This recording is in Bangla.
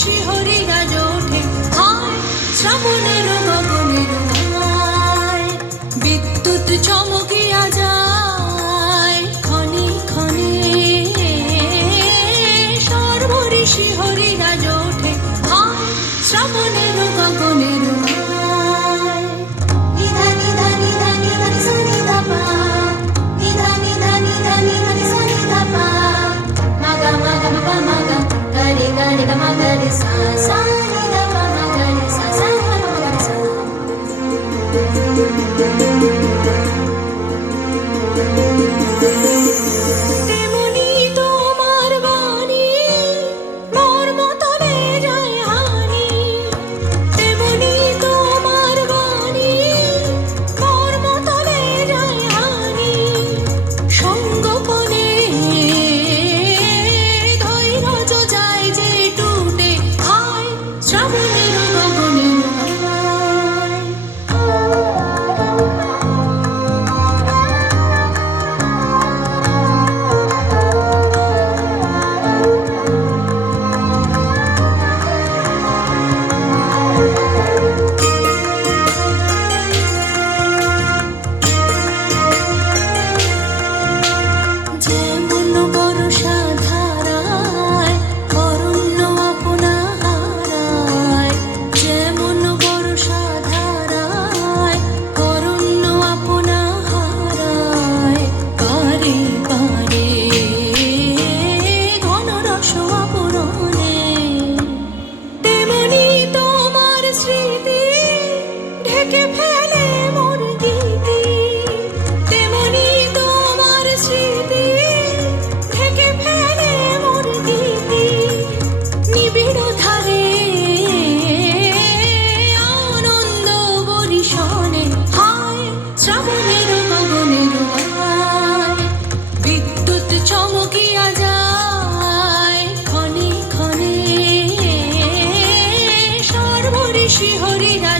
শিহরিরা জোঠে হায় শ্রাবণের গগনের গায় বিদ্যুৎ চমকিয়া যায় ক্ষণে ক্ষণে সর্বরি শিহরিরা জোঠে হায় শ্রাবণের গগনের গায় নিধা নিধা নিধা নিধা সা নিধা পা নিধা নিধা নিধা নিধা সা নিধা পা মাগা মাগা মা মাগা গরে গরে গা মা গরে সা সা নিধা পা মা গরে সা সা মা গরে সা তেমনি তোমার বাণী মর্ম তলে যায় হানি তেমনি তোমার বাণী মর্ম তলে যায় হানি সঙ্গোপনে ধৈর্য যায় যে টুটে হায় শ্রাবণের গগনের গায় যেমন বর্ষা ধারায় অরণ্য আপনা হারায় যেমন বর্ষা ধারায় অরণ্য আপনা হারায় পারে পারে ঘন রস আপরণে তেমনি তোমার স্মৃতি ঢেকে ফেলে মোর গীতি তেমনি তোমার স্মৃতি ঢেকে ফেলে মোর গীতি নিবিড় ধারে আনন্দ বরিশনে হায় শ্রাবণের গগনের গায় বিদ্যুৎ চমকিয়া যায় ক্ষণে ক্ষণে সর্বরি শিহরিরা